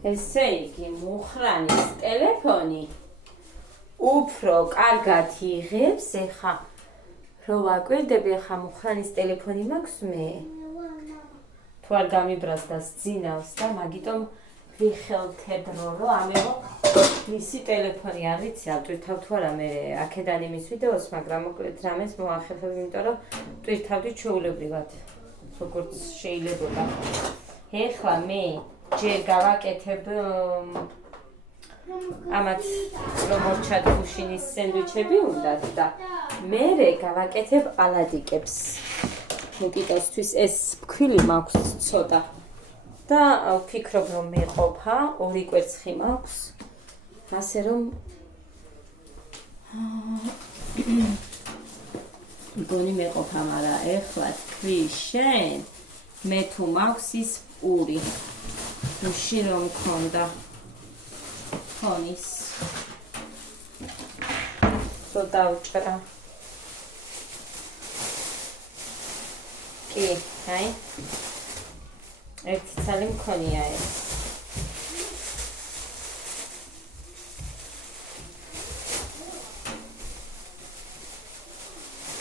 ესე იგი, მუხრანის ტელეფონი უფრო კარგად იღებს, ეხა რო ვაკვირდები, ეხა მუხრანის ტელეფონი მაქვს მე. თუ არ გამიბრაზდა სძინავს და მაგიტომ ვიხელთებ რომ ამეღო მისი ტელეფონი არ ვიცი, არ ტვირთავ თუ არა მე აქედან იმის ვიდეოს, მაგრამ მოკლედ რამეს მოახერხებ, იმიტომ რომ ტვირთავდი ჩვეულებრივად, როგორც შეიძლებოდა. ეხლა მე ჯერ გავაკეთებ ამათ რომ მორჩად გუშინის სენდვიჩები უნდათ და მერე გავაკეთებ ალადიკებს. ნიკიტოსთვის ეს ფქვილი მაქვს ცოტა და ვფიქრობ რომ მეყოფა, ორი კვერცხი მაქვს, ასე რომ მგონი მეყოფა, მაგრამ ეხლა თქვი შენ მე თუ მაქვს ის პური უში რომ მქონდა ფონის რო დავჭრა კი, აი ერთი ცალი მქონია ეს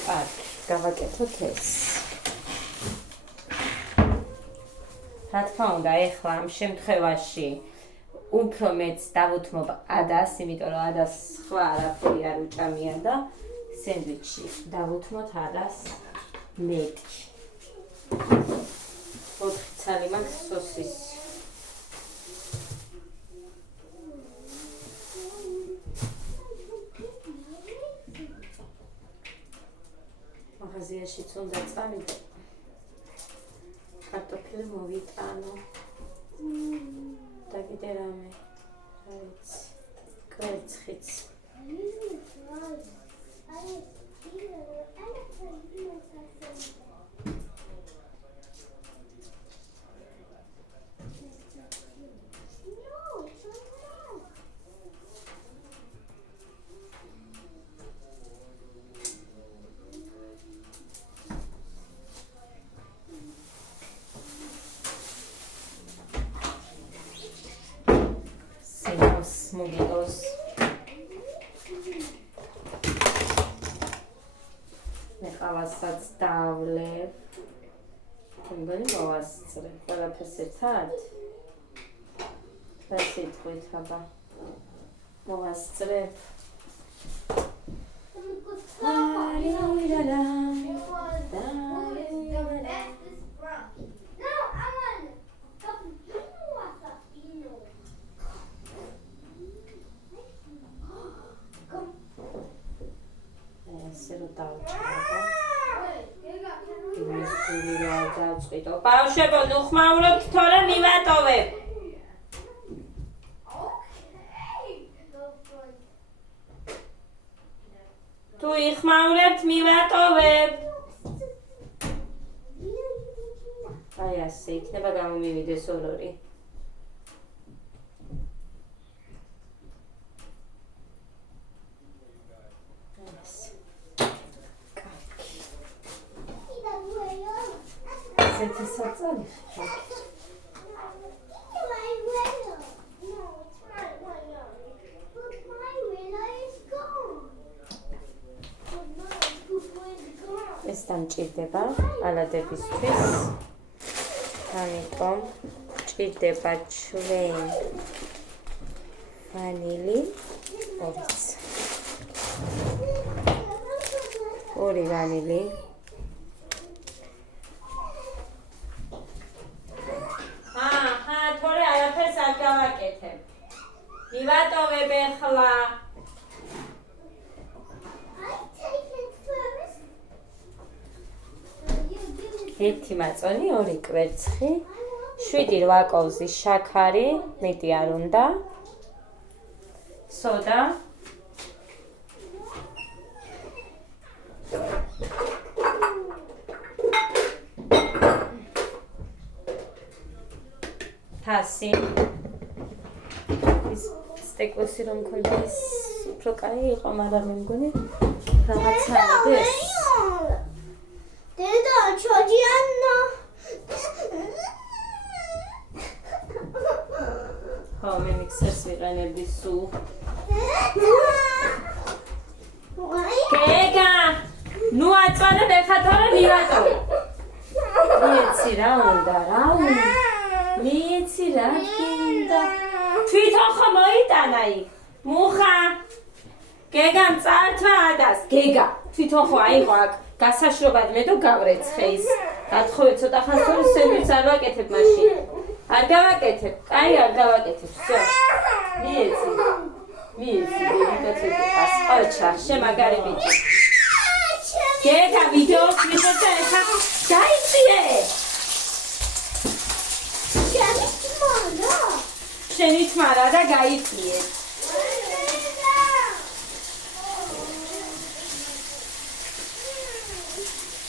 კარგი, გავაკეთოთ ეს რა თქმა უნდა, ეხლა ამ შემთხვევაში უფრო მეც დავუთმობ ადას, იმიტომ რომ ადას სხვა არაფერი არ უჭამია და სენდვიჩში დავუთმოთ ადას მეტი. 4 ცალი მაქვს სოსისი. მაღაზიაშიც უნდა წავიდე. კარტოფილი მოვიტანო. და კიდე რამე, რა ვიცი, კვერცხიც. მოგიყავს მე ყავასაც დავლებ მგონი მოვასწრებ ყველაფერს ერთად და სიტყვით აბა მოვასწრებ ბავშვებო, ნუ ხმაურობთ, თორემ მივატოვებ. თუ იხმაურებთ, მივატოვებ. აი ასე, იქნება გამომივიდეს ორ-ორი. ესეთი საწალი ეს დამჭირდება ალადებისთვის, ამიტომ ჭირდება ჩვენ ვანილი ორი ვანილი მივატოვებ ახლა. ერთი მაწონი, ორი კვერცხი, 7-8 კოვზი შაქარი, მეტი არ უნდა. სოდა. თასი. სტეკლოსი რომ მქონდეს უფრო კაი იყო, მაგრამ მე მგონი რაღაცა არის. დედა, ჩოჯიანო. ხო, მე მიქსერს ვიყენებდი სულ. გეგა! ნუ აწვანებ ეხათორე მივატო. მიეცი რა უნდა, რა უნდა? მიეცი რა გინდა? თვითონ ხო მოიტანა იქ. მუხა! გეგამ წართვა ადას, გეგა! თვითონ ხო აიღო აქ გასაშრობად მე დო გავრეცხე ის. გათხოვე ცოტა ხანს თორე სენდვიჩს არ ვაკეთებ მაშინ. არ გავაკეთებ, კაი არ გავაკეთებ, всё. მიეცი. მიეცი, გიგაცები ხას. ოჩა, შემაგარი ბიჭი. გეგა ვიდეოს მიხოთ და ეხა დაიწიე. შენი თმარა და გაიწიე.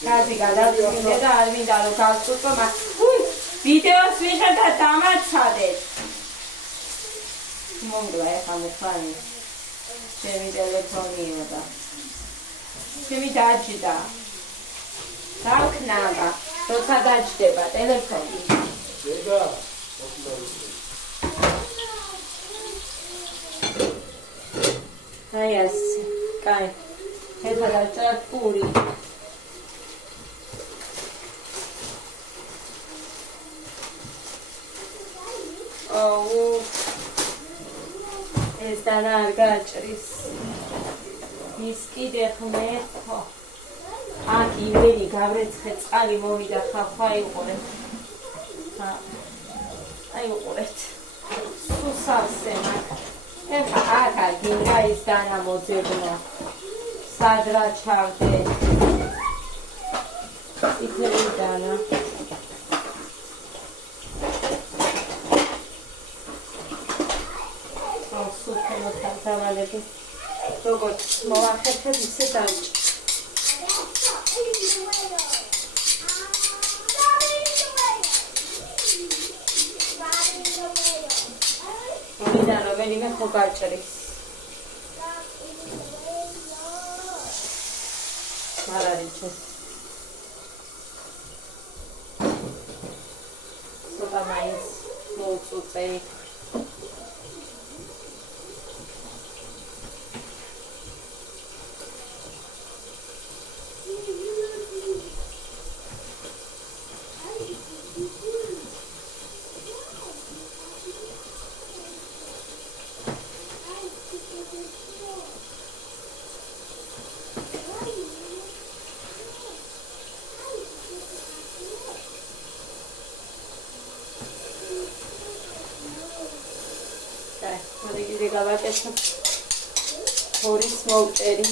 გაზი გადავიდე და არ მინდა რომ გავწუწო, ვიდეოს ვიღებ და დამაცადეთ. მომგლა ეხა მუხანი. ჩემი ტელეფონიო და ჩემი დაჯდა. დავქნავა, როცა დაჯდება ტელეფონი. გეგა, აი ასე, კაი. ეხლა დავჭრათ პური. ეს დანა არ გაჭრის. ის კიდე ხმეთო. აქ იველი გავრეცხე წყალი მოვიდა ხახვა იყურე. აი უყურეთ. სუსავსე მაგ. ეხა აქა გინდა ის დანა მოძებნა. სადრა ჩავდე. იქნები დანა. დავალები. როგორც მოვახერხებ ისე დავჭ. მინდა რომელიმე ხო გაჭრის. არ არის ეს. ცოტა მაინც მოუწუწე. გავაკეთებ თორის მოვჭერი.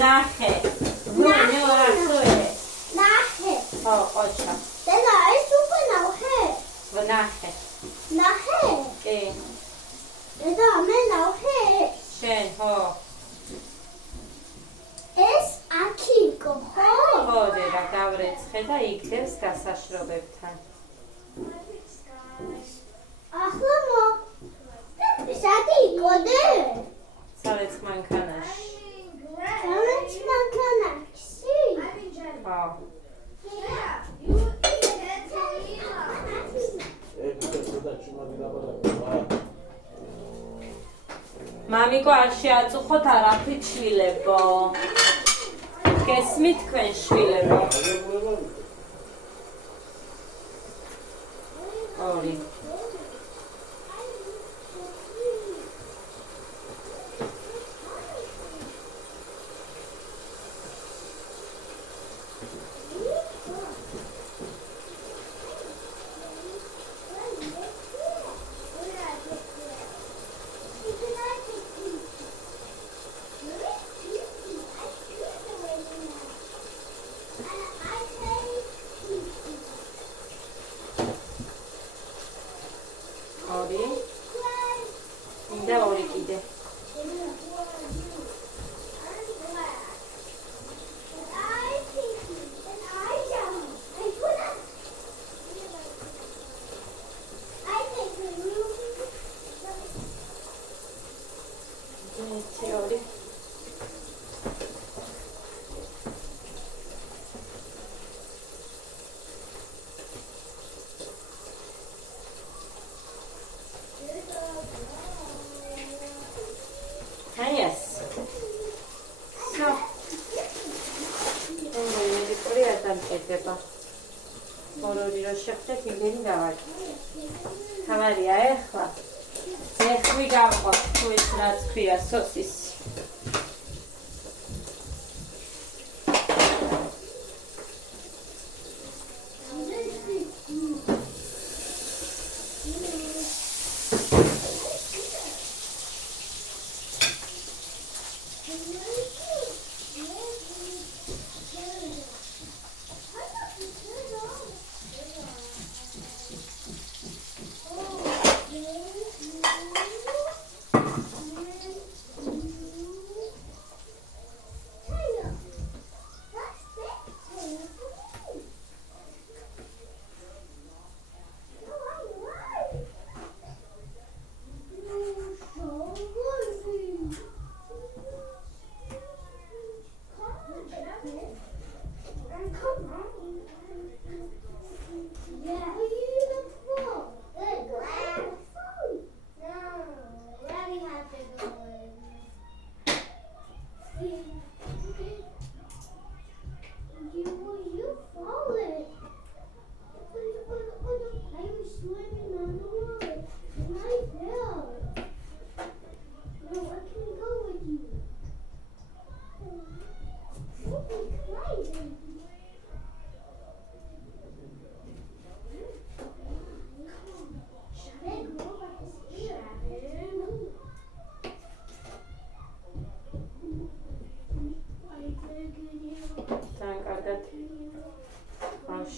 ნახე. ნახე. ხო, ოჩა. დედა, ეს უკვე ნახე. ნახე. ნახე? კი. დედა, მე ნახე. შენ, ხო. ეს აქ იყო, ხო? ხო, დედა, გავრეცხე და იქნებს გასაშრობებთან. ახლა სად იყო დე? სალეც მანქანაში. სალეც მანქანაში? ხო. მამიკო არ შეაწუხოთ არაფრით შვილებო. გესმით თქვენ შვილებო? ორი. შეხვდეთ, იმდენი გავაკეთე. თავარია ეხლა. ეხმი გავყოთ თუ ეს რაც ქვია სოსისი.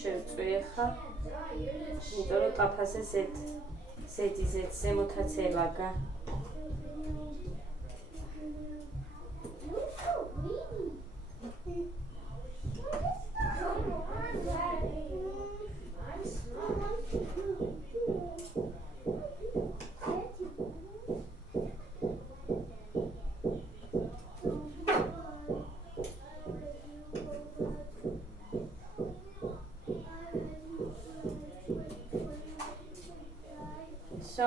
შევწვიხა. იმიტომ რომ ტაფაზე ზედიზეთ ზემოთაც ელაგა. So.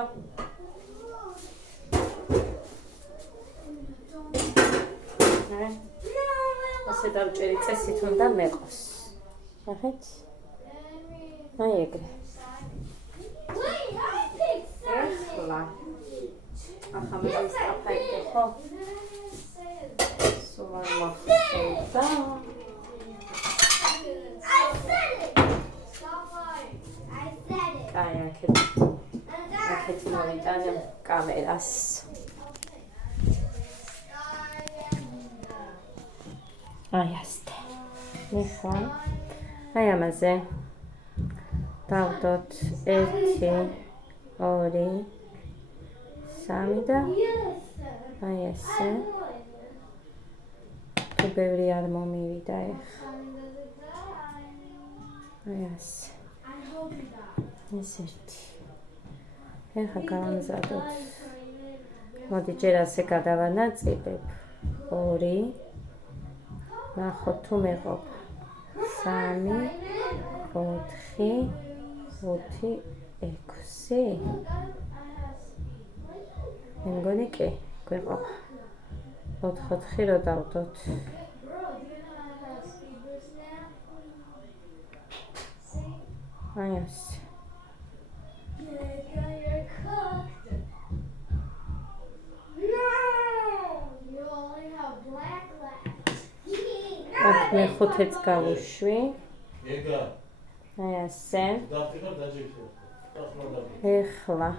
ასე დავჭერი წესით უნდა მეყოს. ნახეთ? აი ეგრე. ახლა. ახლა მე სტაფაი ხო? სულ არ მოხდა. აი აქეთ. აქეთ მოვიტანე კამერას. აი ასте. მიხა. აი ამაზე. დავდოთ 1 2 3 და აი ესე. თუ ბევრი არ მომივიდა ეხლა. აი ასე. ეს ერთი. ეხლა გავამზადოთ. მოდი ჯერ ასე გადავანაწილებ. 2 ნახოთ თუ მეყოფ 3 4 5 6 მე მგონი კი გვეყოფ 4 რო დავდოთ აი ასე მე ხუთიც გავუშვი. ეგა. აი ასე. დაფიქარ დაჯერე. ეხლა.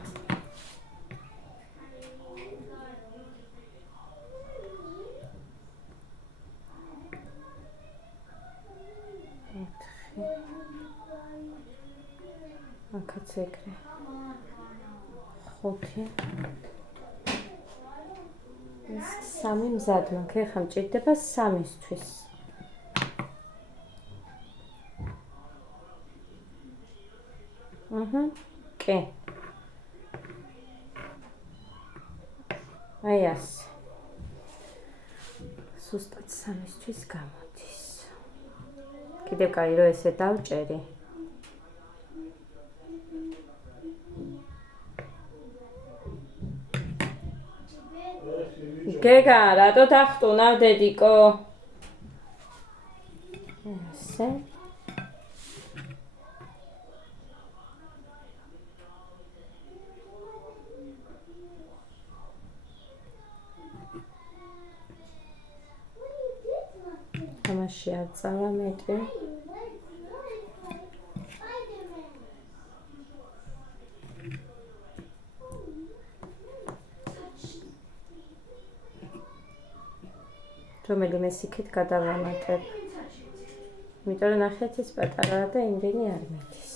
აქაც ეგრე. 5. ეს 3 მზად მაქვს. ეხლა მჭირდება 3-ისთვის. კი. აი ასე. სუსტად 3-თვის გამოდის. კიდევ კაი რო ესე დავჭერი. გეგა, რატო დახტუნავ დედიკო? ასე. თამაში არ წავა მეტი. რომელიმე სიქით გადავამატებ. იმიტომ რომ ნახეთ ის პატარაა და იმდენი არ მიდის.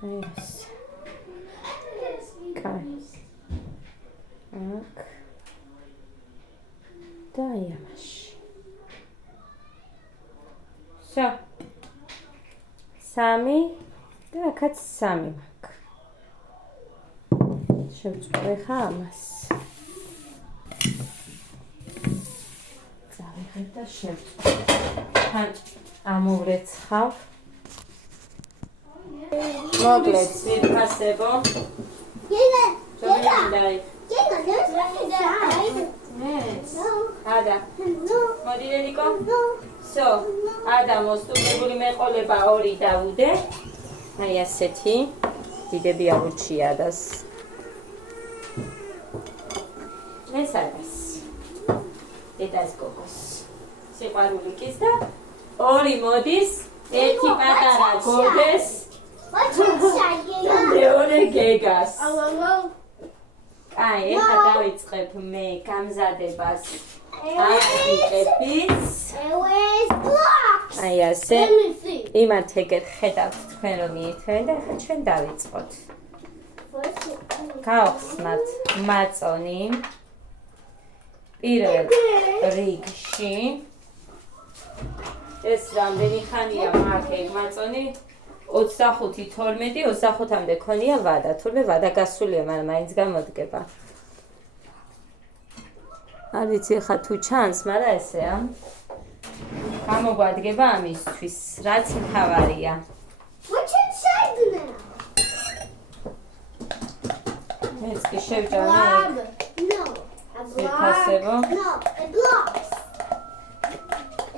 აი ეს. კაი. აქ. და აი ამაში. Всё. 3 და აქაც 3 მაქვს. შევწყვეტ ხა ამას. წავიღებ და შევწყვეტ. თან ამოვრეცხავ. მოკლედ, ვიფასებო. Gina, Gina. Gina, there's nothing inside. Yes. No, Ada. no, მოდი რენიკო. no. So, Ada მოსტუმრებული მეყოლება 2 დავუდე. აი ასეთი. დიდები აურჩი Adas. ეს არის. დედას გოგოს. სიყვარული კის და 2 მოდის, 1 პატარა გოგეს. What's inside, Gina? მეორე გეგას. Oh, აი, ეხლა დავიწყებ მე გამზადებას. აფრიკების. where's blocks? აი ასე. Let me see. იმათ ეგეთ ხედავთ თქვენ რომ მიეთმენ და ახლა ჩვენ დავიწყოთ. გავხსნათ მაწონი. პირველ რიგში. ეს რამდენი ხანია მაგ მაწონი? 25, 12, 25-მდე ქონია ვადა. თურმე ვადა გასულია, მაგრამ მაინც გამოდგება. არ ვიცი ხა თუ ჩანს, მაგრამ ესეა. გამოგვადგება ამისთვის, რაც მთავარია. What's inside now? მეც კი შევჭამე. Blob. No. A ვიფასებო. block. No, a blocks.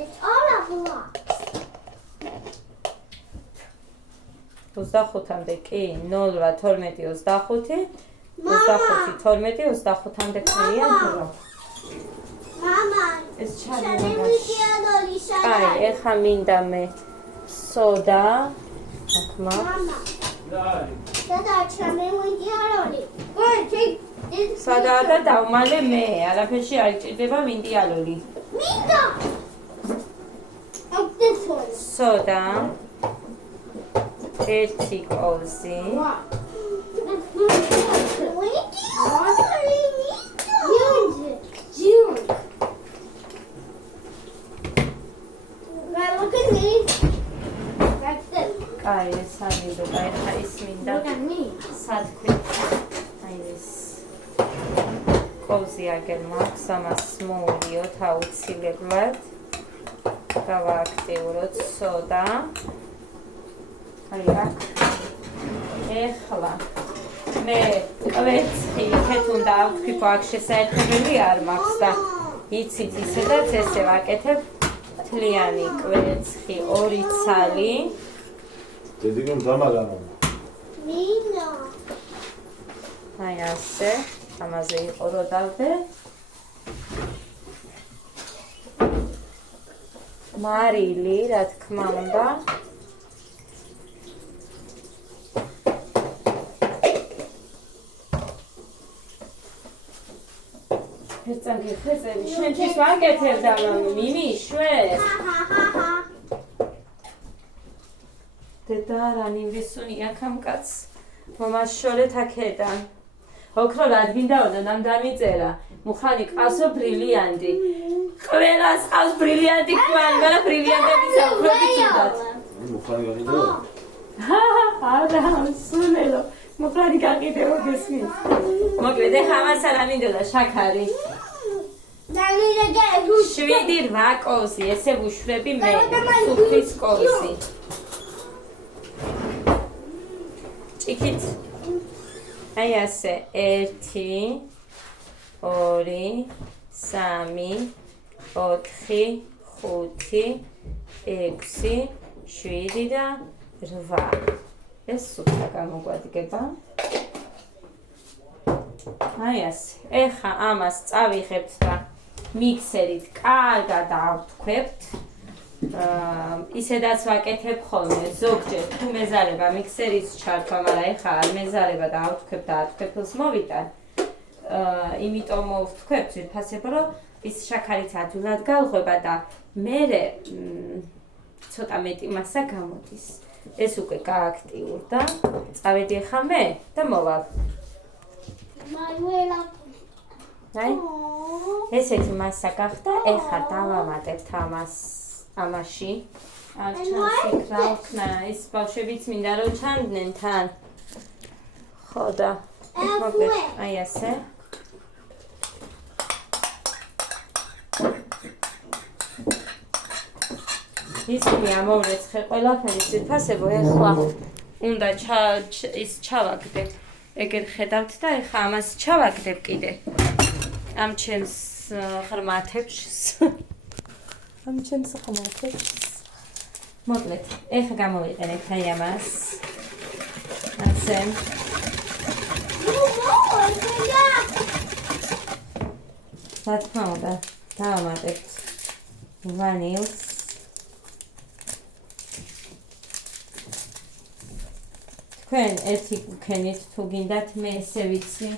It's all a block. 25-მდე კი 0, 12, 25, 25, 12, 25-მდე ქონია დრო. Mama. ეს Shall ჩამოვაგაში. აი, ეხა მინდა მე სოდა. აქ მაქვს. Mama. Dada, shall we get it? სადაა და დავმალე მე, არაფერში არ ჭირდება მინდიალოლი. Minda. Oh, this one. სოდა. 1 კოლზი. აი, ეს ამიდო, აი, ხა ის მინდა. სათქვი. აი ეს. კოლზი აგერ მაქვს, ამას მოვიოთ აუცილებლად. გავააქტიუროთ სოდა. აი აქ. ეხლა მე კვერცხი იქეთ უნდა ავთქვიფო, აქ შესაძლებელი არ მაქვს და იცით ისედაც ესე ვაკეთებ თლიანი კვერცხი 2 ცალი. დედიგომ დამაგანო. Nina. აი ასე, ამაზე იყო რო დავდე. მარილი, რა თქმა უნდა. ფერწანგი ხეწები შენთვის ვაკეთებ და მიმიშვე. დედა რანი ვისუნია კამკაც. მომაშორეთ აქედან. ოქრო რადგინდაოდა ნამ დამიწერა. მუხანი ყავსო ბრილიანტი. ყველას ყავს ბრილიანტი კვალი, მაგრამ ბრილიანტების ოქროები თუდად. მუხანი გაგიდო? არა, სულელო. მუხანი გაგიდეო გესმის. მოკლედ ეხლა ამას არა მინდოდა შაქარი. 7-8 კოლზი, ესე ვუშვები მე, სუფრის კოლზი. ჭიქით. აი ასე, 1, 2, 3, 4, 5, 6, 7 და 8. ეს სუფთა გამოგვადგება. აი ასე. ეხა ამას წავიღებთ და მიქსერით კარგად ავთქვებთ. ისედაც ვაკეთებ ხოლმე ზოგჯერ თუ მეზარება მიქსერის ჩართვა, მაგრამ ეხლა არ მეზარება და ავთქვებ და ათქვეფილს მოვიტან. იმიტომ მოვთქვებ ძვირფასება, რომ ის შაქარიც ადვილად galღვება და მერე ცოტა მეტი მასა გამოდის. ეს უკვე გააქტიურდა. წავედი ახლა მე და მოვალ. აი, ესეთი მასა გახდა, ეხლა დავამატებთ ამაში. არ ჩანს იქ რა ვქნა, ეს ბავშვებიც მინდა რომ ჩანდნენ თან. ხო და აი ასე. ისინი ამოვრეცხე ყველაფერი ძირფასებო, ეხლა უნდა ის ჩავაგდებ. ეგერ ხედავთ და ეხლა ამას ჩავაგდებ კიდე. ამ ჩემს ღრმათებს. მოკლედ, ეხლა გამოვიყენებთ აი ამას. ასე. რა თქმა უნდა, დავამატებთ ვანილს. თქვენ ერთი გქენით თუ გინდათ, მე ესე ვიცი.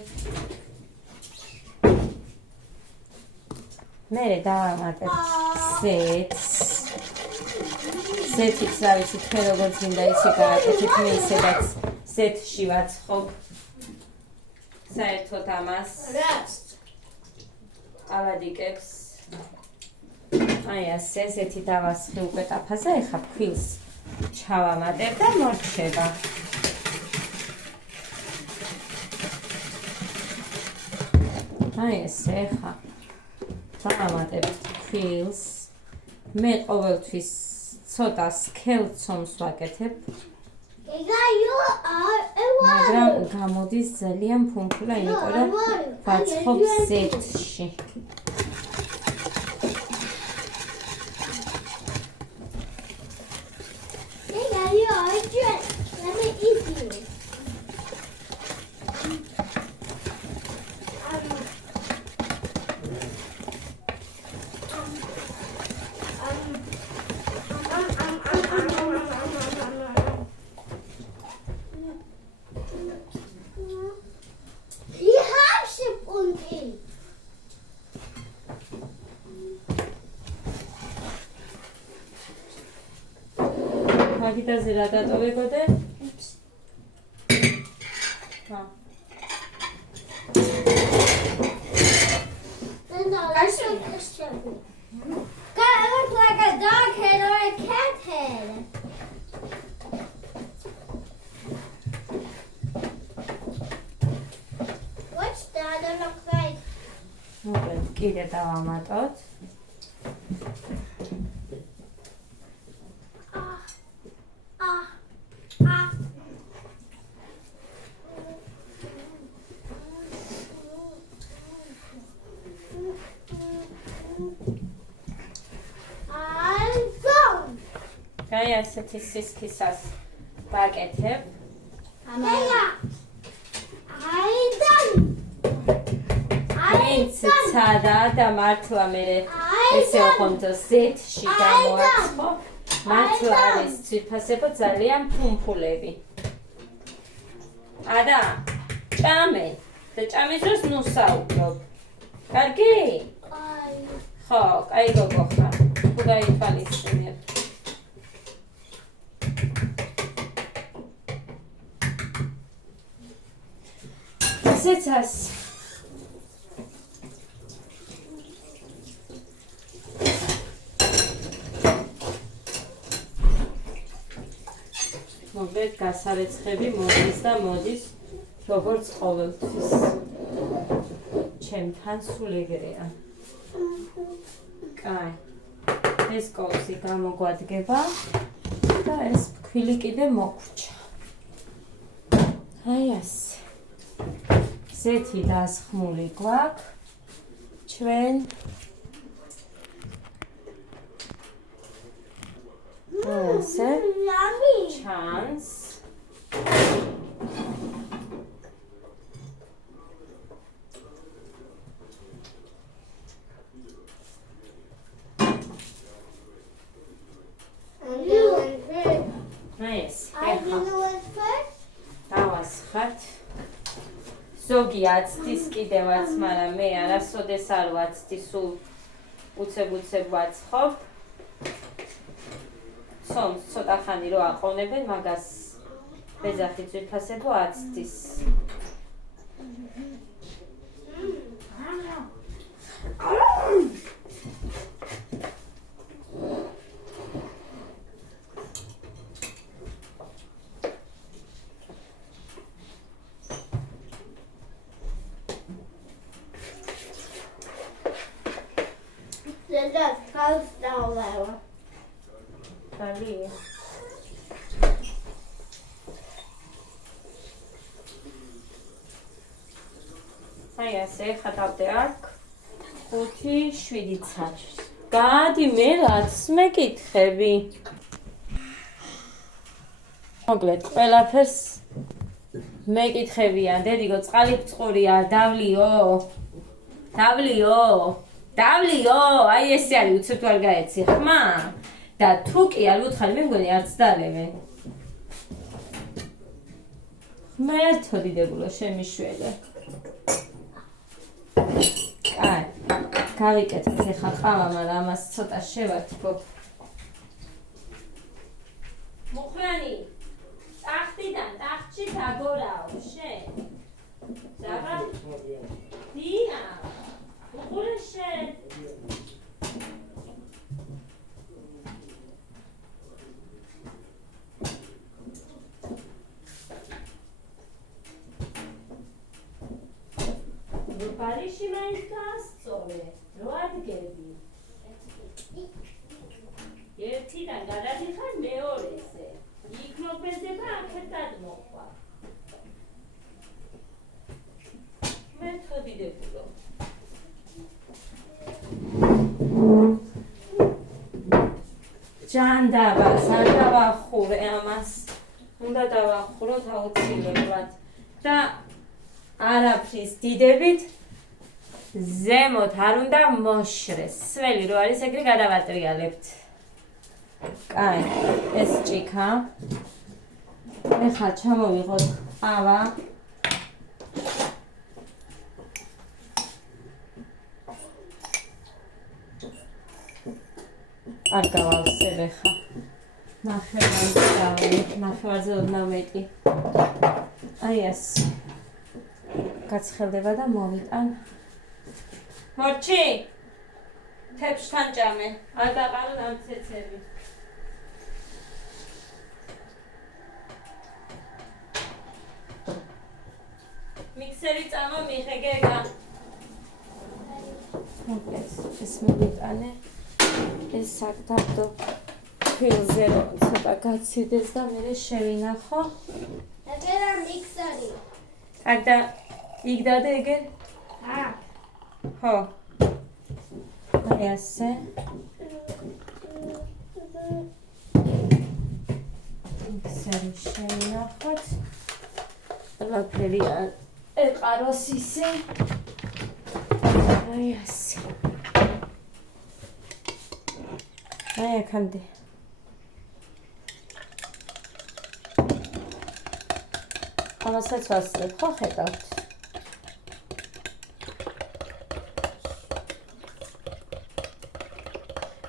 მერე დავამატებთ ზეთს. ზეთიც რა ვიცი, თქვენ როგორც გინდა ისე გააკეთეთ, მე ისედაც ზეთში ვაცხობ. საერთოდ ამას ალადიკებს. აი ასე, ზეთი დავასხი უკვე ტაფაზე, ეხლა ფქვილს ჩავამატებ და მორჩება. აი ესე, ეხლა დავამატებთ ფქვილს. მე ყოველთვის ცოტა სქელცომს ვაკეთებ. მაგრამ გამოდის ძალიან ფუნფულა, იმიტომ რომ ვაცხობ ზეთში. მაგიტაზე რა დატოვებოდე? ჰა. I should question. God, it looks like a dog head or a cat head. What's that look like? მოკლედ, კიდე დავამატოთ. აი ასეთი სისქისას ვაკეთებ. ცადა და მართლა მე ესე ოღონდ ზეთში გამოაცხო. მართლა არის ძვირფასება ძალიან ფუნფულები. ადა, ჭამე და ჭამის დროს ნუ საუბრობ. კარგი? ხო, კაი გოგო ხარ. თუ გაითვალისწინებ. ასეცას მოგეთ გასარეცხები მოდის და მოდის როგორც ყოველთვის ჩემთან სულ ეგრეა. კაი, ეს კოლსი გამოგვადგება და ეს ფქვილი კიდე მოგვჭა. აი ასე. ზეთი დასხმული გვაქვს ჩვენ. ასე ჩანს. მოდი 10-ის კიდევაც, მაგრამ მე არასოდეს არ ვარ 10-ის, სულ უცებ ვაცხობ. ცომს ცოტა ხანი რო აყოვნებენ, მაგას ბეძახით ვიფასებო 10-ის. That's close down there. Vale. აი ასე ხატავდე აქ 5-7 საჭს. გადი მე რაც მეკითხები. მოკლედ ყველაფერს მეკითხებიან. დედიგო წყალი წყურია, დავლიო. აი ესე არის უცებ არ გაეცი ხმა? და თუ კი არ ვუთხარი მე მგონი არც დალევენ. ღმერთო დიდებულო შემიშველი. აი, გავიკეთებ ახლა ყავა, მაგრამ ამას ცოტა შევართბო. მუხრანი, ტახტიდან ტახტში დაგორაო, შენ. დაბა? დინა. უყურე შენ. ბარიში მაინც გასწორე, რო ადგები. ერთიდან გადადიხარ მეორეზე. იქ მოგბეძება, აქეთად მოხვა. მე თოდინებულო. ჯანდაბას არ დავახურე ამას. უნდა დავახუროთ აუცილებლად. და არაფრის დიდებით ზემოთ არ უნდა მოშრეს. სველი რო არის ეგრე გადავატრიალებთ. კაი, ეს ჭიქა. ეხლა ჩამოვიღოთ ყავა. არ გავავსებ ეხლა. ნახევარზე ოდნავ მეტი. აი ეს. გაცხელდება და მოვიტან. მორჩი! თეფშთან ჭამე. არ დაყაროთ ამ ცეცები. მიქსერი წამა მიხეგეგა. ეს მოვიტანე. ეს აქ დავდო ფილზე რომ ცოტა გაცივდეს და მერე შევინახო. ეგერა მიქსერი. აქ და იქ დადე ეგერ? ხო. აი ასე. მიქსერი შევინახოთ. ყველაფერი ეყაროს ისე. აი ასე. აი აქამდე. ამასაც ვასწრებ, ხო ხედავთ?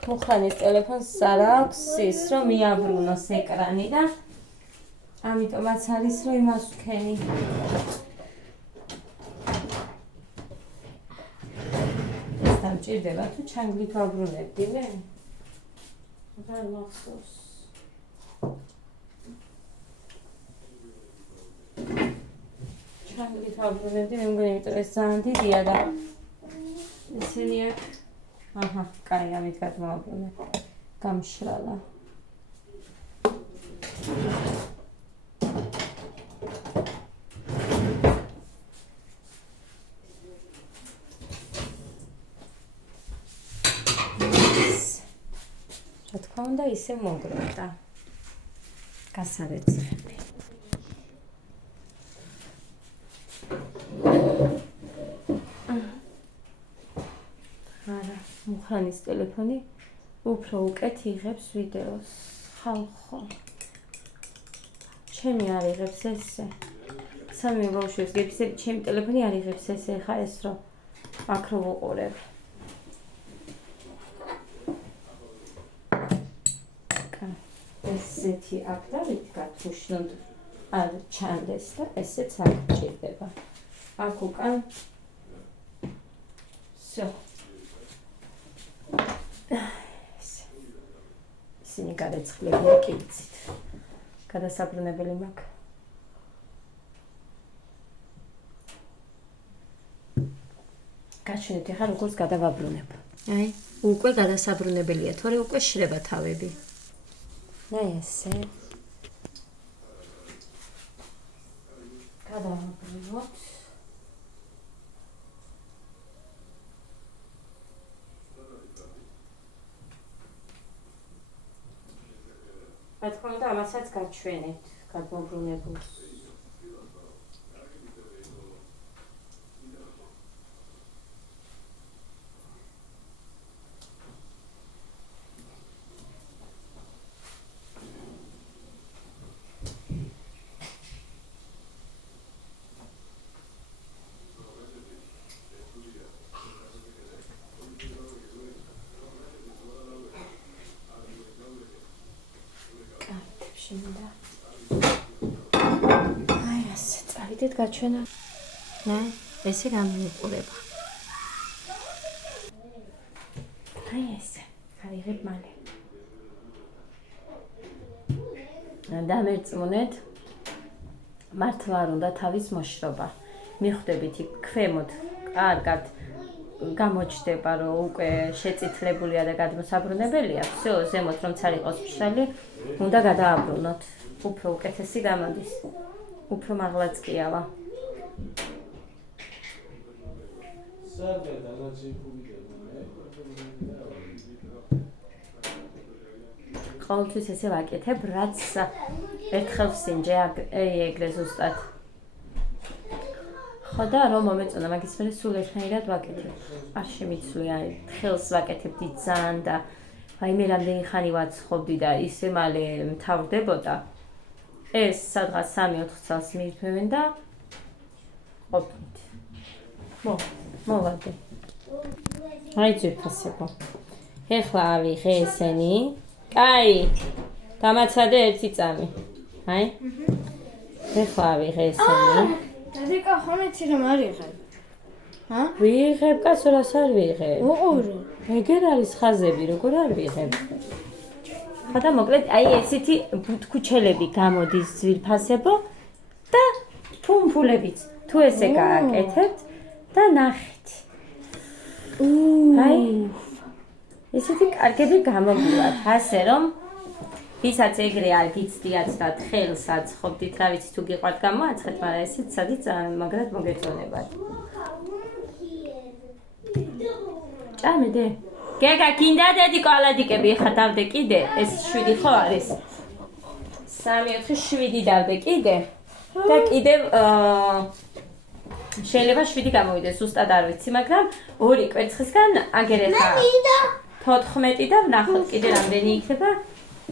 მუხრანის ტელეფონს არ აქვს ის, რომ მიაბრუნოს ეკრანი და ამიტომაც არის, რომ იმას ვქენი. ეს დამჭირდება თუ ჩანგლით ვაბრუნებდი მე? არ მახსოვს. ჩანგლით ვაბრუნებდი, მე მგონი, იმიტომ ეს ძალიან დიდია და ესენი აქ. აჰა, კაი, ამით გადმოვაბრუნე. გამშრალა. რა თქმა უნდა, ისე მოგროვდა. გასარეცხები. მუხრანის ტელეფონი უფრო უკეთ იღებს ვიდეოს. ხალხო. ჩემი არ იღებს ესე. სამი ბავშვებს გეფისები ჩემი ტელეფონი არ იღებს ესე ხა ეს რომ აქ რო ვუყურებ. ესეთი აქ და ვიდგათ უშნოდ არ ჩანდეს და ესეც არ გჭირდება. აქ უკან всё. ისინი გადაწყლებია კი იცით. გადასაბრუნებელი მაქვს. გაჩვენეთ ახლა როგორც გადავაბრუნებ. აი, უკვე გადასაბრუნებელია, თორე უკვე შრება თავები. აი ესე. გადავაბრუნოთ. რა თქმა უნდა, ამასაც გაჩვენეთ, გადმობრუნებულს. აი ასე წავიდეთ გაჩვენა. ესე გამოვიყურება. აი ესე. ავიღებ მალე. დამერწმუნეთ. მართლა არ უნდა თავის მოშრობა. მიხვდებით იქ ქვემოთ კარგად გამოჩნდება რომ უკვე შეწითლებულია და გადმოსაბრუნებელია. всё, ზემოთ რომ არ იყოს მშრალი, უნდა გადააბრუნოთ. უფრო უკეთესი გამოდის. უფრო მაღლაც კიავა. ყოველთვის ესე ვაკეთებ, რაც ერთხელ ვსინჯე ეგრე ზუსტად. ხო და რომ მომეწონა, მაგის მერე სულ ერთნაირად ვაკეთებ. არ შემიცვლი, აი, ხელს ვაკეთებდი ძალიან და აი მე რამდენი ხანი ვაცხობდი და ისე მალე მთავრდებოდა. ეს სადღაც 3-4 წელს მიირთმევენ და ყოფნით. მოვადე. აი ძვირფასებო. ეხლა ავიღე ესენი. კაი. დამაცადე ერთი წამი. აი. ეხლა ავიღე ესენი. დადიკა ხომეცი რომ არ იღებ. ჰა? ვიღებ კაცურას არ ვიღებ. უყურო. ეგერ არის ხაზები, როგორ არ ვიღებ. ხოდა მოკლედ აი ესეთი ბუთქუჩელები გამოდის ძვირფასებო და ფუმფულებიც. თუ ესე გააკეთებთ და ნახეთ. აი ესეთი კარგები გამოგივათ, ასე რომ ვისაც ეგრე არ გიცდიათ და ხელს აცხობდით, რა ვიცი თუ გიყვართ გამოაცხეთ, მაგრამ ესეც სადიც მაგრად მოგეწონებათ. ჭამედე? გეგა გინდა დედი კოლადიკები ხა დავდე კიდე? ეს 7 ხო არის? 3, 4, 7 დავდე კიდე? და კიდევ შეიძლება 7 გამოვიდეს, ზუსტად არ ვიცი, მაგრამ 2 კვერცხისგან აგერ ხა 14 და ვნახოთ კიდე რამდენი იქნება.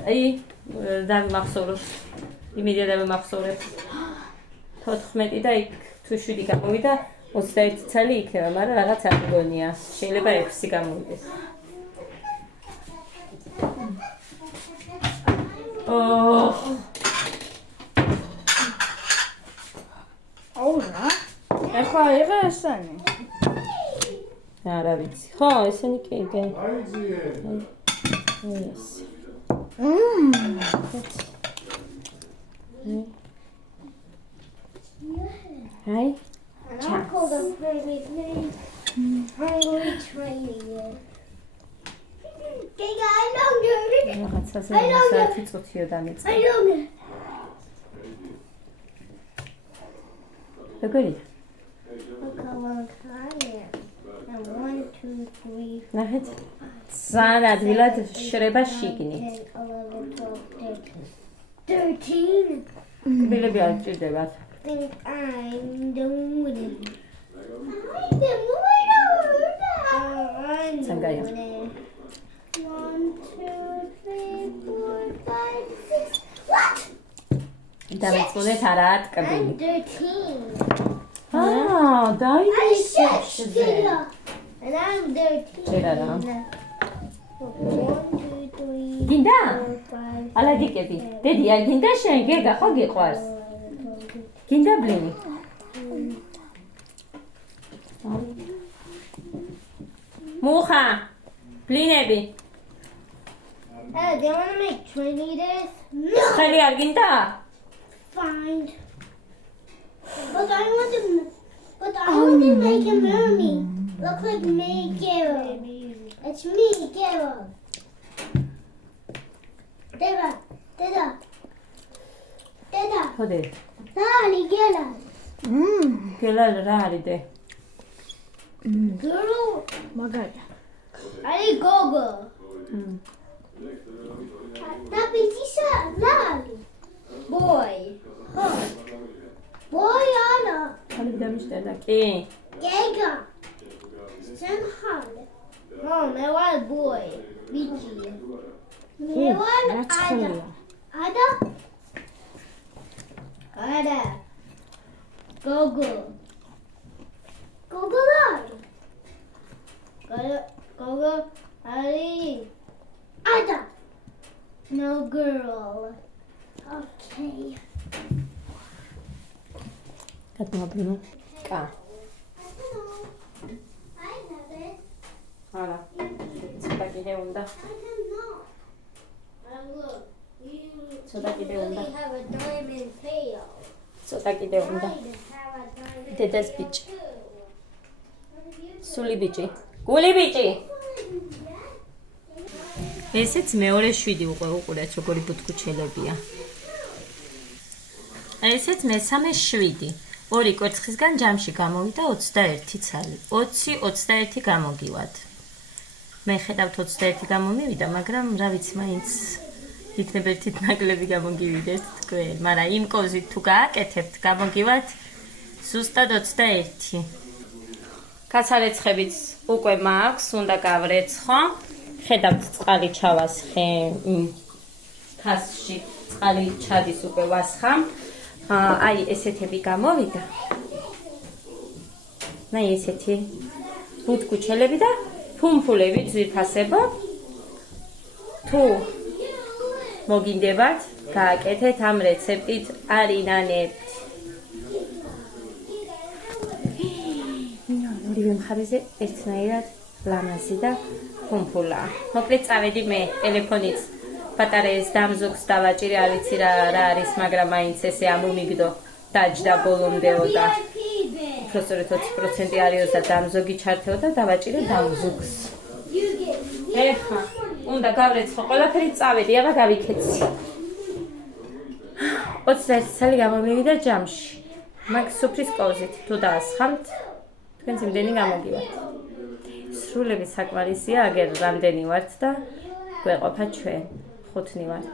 აი, დავიმახსოვროთ. იმედია დავიმახსოვრებ. 14 და იქ თუ 7 გამოვიდა 21 წელი იქნება, მაგრამ რაღაც არ მგონია. შეიძლება 6 გამოვიდეს. აურა? ეხლა იღე ესენი? არა ვიცი. ხო, ესენი კიდე. ეს. Hi. And I call the baby's name Hungry Training. Giga, I know you. რაღაცაზე საათი წუთიო დამეწყდა. I know you. როგორი? Look how long time. And 1, 2, 3. ნახეთ. ძალიან ადვილად შრება შიგნით. 11, 12, 13. კბილები არ ჭირდებათ. Think I'm doing it. Sangaya. 1, 2, 3, 4, 5, 6. What? დამეწყდეთ არა ატკბილი. I'm 13. დაიდე I said Stella. And I'm 13. ჯერ არა. 1, 2, 3. გინდა? 4, 5. ალადიკები. დედი, არ გინდა შენ? გეგა ხო გიყვარს? გინდა ბლინი? მუხა. ბლინები. Hey, do you want to make 20 this? ხელი არ გინდა? Fine. But I want to make a mermaid. Look like me, Gero. It's me, Gero. Dada. ხოდე. Dali, Gela. გელა რა არის დე? Girl. Magari. Ali Gogo. That Betisa, Lali. Boy. Huh. Boy, Anna. ხალი დამიშტერდა. კი. Gega. Senhal. Oh, my wild boy. Vicky. My wild Ada. Ada. Gogo. Gogo Lali. Gogo. Ali. Ada. No girl. Okay. გადმოაბლინო. კა. I know it. არა. ცოტა კიდე უნდა. I don't know. Look, ცოტა კიდე უნდა. you have a diamond tail. ცოტა კიდე უნდა. I have a diamond დედას ბიჭი. სული ბიჭი. გული ბიჭი. ესეც მეორე 7 უყურეთ როგორი ბუთკუჩელებია. ესეც მესამე 7. ორი კვერცხისგან ჯამში გამოვიდა 21 ცალი. 20, 21 გამოგივათ. მე ხედავთ 21 გამომივიდა, მაგრამ რა ვიცი, მაინც იქნება ერთით ნაკლები გამოგივიდეს თქვენ, მაგრამ იმ კოზით თუ გააკეთებთ, გამოგივათ ზუსტად 21. კაცარეცხებიც უკვე მაქვს, უნდა გავრეცხო. ხედავთ წყალი ჩავასხე თასში, წყალი ჩადის უკვე ვასხამ. აი ესეთები გამოვიდა. ნაი ესეთი ბუთკუჩელები და ფუმფულები ძვირფასებო. თუ მოგინდებათ, გააკეთეთ ამ რეცეპტით არინანებთ. ორივე მხარეზე ერთნაირად ლამაზი და ფუმფულა. მოკლედ წავედი მე ტელეფონით პატარა ეს დამზოგს დავაჭირე, არ ვიცი რა არის, მაგრამ მაინც ესე ამომიგდო დაჯდა ბოლომდეო და უბრალოდ 20% არიოს და დამზოგი ჩართეო და დავაჭირე დამზოგს. ეხა უნდა გავრეცხო ყველაფერი, წავედი, აბა გავიქეცი. 21 წელი გამომივიდა ჯამში. მაგ სუფრის კოვზით თუ დაასხამთ, თქვენს იმდენი გამოგივათ. სრულები საკმარისია, აგერ რამდენი ვართ და გვეყოფა ჩვენ. 5 ვართ.